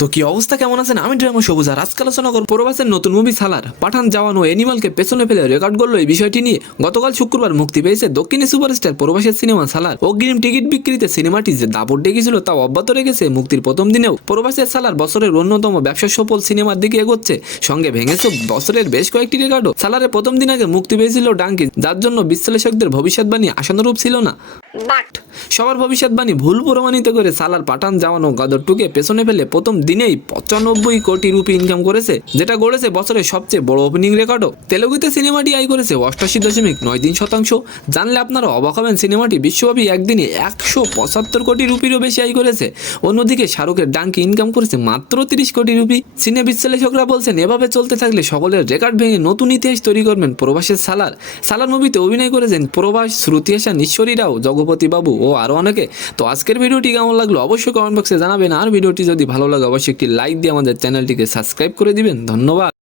তো কি অবস্থা, কেমন আছেন? আমি ড্রামা সবুজ, আর আজকে আলোচনা করব প্রভাসের নতুন মুভি সালার। পাঠান, জওয়ান ও অ্যানিমালকে পেছনে ফেলে রেকর্ড করলো এই বিষয়টি নিয়ে। গতকাল শুক্রবার মুক্তি পেয়েছে দক্ষিণী সুপারস্টার প্রভাসের সিনেমা সালার। অগ্রিম টিকিট বিক্রিতে সিনেমাটি যে দাপট ডেকেছিল তা অব্যাহত রেখেছে মুক্তির প্রথম দিনেও। প্রভাসের সালার বছরের অন্যতম ব্যবসা সফল সিনেমার দিকে এগোচ্ছে, সঙ্গে ভেঙেছে বছরের বেশ কয়েকটি রেকর্ডও। সালারের প্রথম দিন আগে মুক্তি পেয়েছিল ডাঙ্কি, যার জন্য বিশ্লেষকদের ভবিষ্যৎবাণী আশানুরূপ ছিল না। বাট সবার ভবিষ্যৎবাণী ভুল প্রমাণিত করে সালার পাঠান, জওয়ান ও গদর টুকে পেছনে ফেলে প্রথম দিনেই 95 কোটি রুপি ইনকাম করেছে, যেটা গড়েছে বছরের সবচেয়ে বড় ওপেনিং রেকর্ডও। তেলুগুতে সিনেমাটি আয় করেছে 88.93%। জানলে আপনারা অবাক হবেন, সিনেমাটি বিশ্বব্যাপী একদিনে 175 কোটি রুপিরও বেশি আয় করেছে। অন্যদিকে শাহরুখের ডাঙ্কি ইনকাম করেছে মাত্র 30 কোটি রুপি। সিনে বিশ্লেষকরা বলছেন, এভাবে চলতে থাকলে সকলের রেকর্ড ভেঙে নতুন ইতিহাস তৈরি করবেন প্রভাসের সালার। সালার মুভিতে অভিনয় করেছেন প্রভাস, শ্রুতি হাসান, ঈশ্বরী রাও, জগপতি বাবু ও আরও অনেকে। তো আজকের ভিডিওটি কেমন লাগলো অবশ্যই কমেন্ট বক্সে জানাবেন, আর ভিডিওটি যদি ভালো লাগে অবশ্যই একটি লাইক দিয়ে আমাদের চ্যানেলটিকে সাবস্ক্রাইব করে দিবেন। ধন্যবাদ।